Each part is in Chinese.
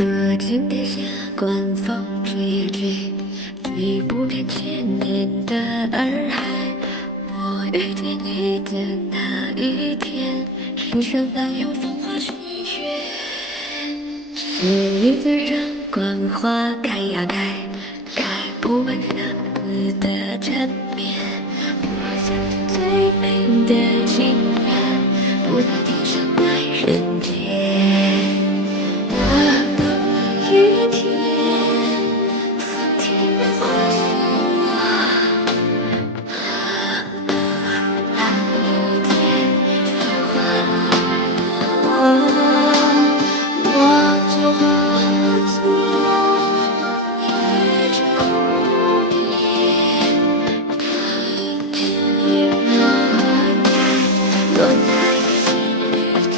多情的夏，管风吹呀吹，吹不遍千年的洱海。我遇见你的那一天，心上早有风花雪月。是你自然观花开呀开，开不完相思的缠绵。我相信最美的情缘，不在天上在人间。一天，桑田的花香，一天，繁花望着花丛，一直苦眠，一天落在你心间。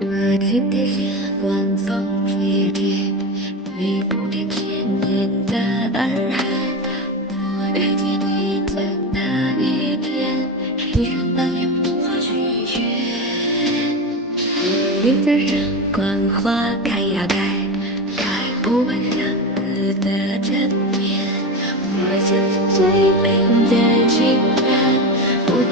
多情的夏，管风吹呀吹，吹不遍千年的洱海。我遇见你的那一天，心上早有风花雪月。你在山观花开呀开，开不完相思的缠绵。我相信最美的情缘，不在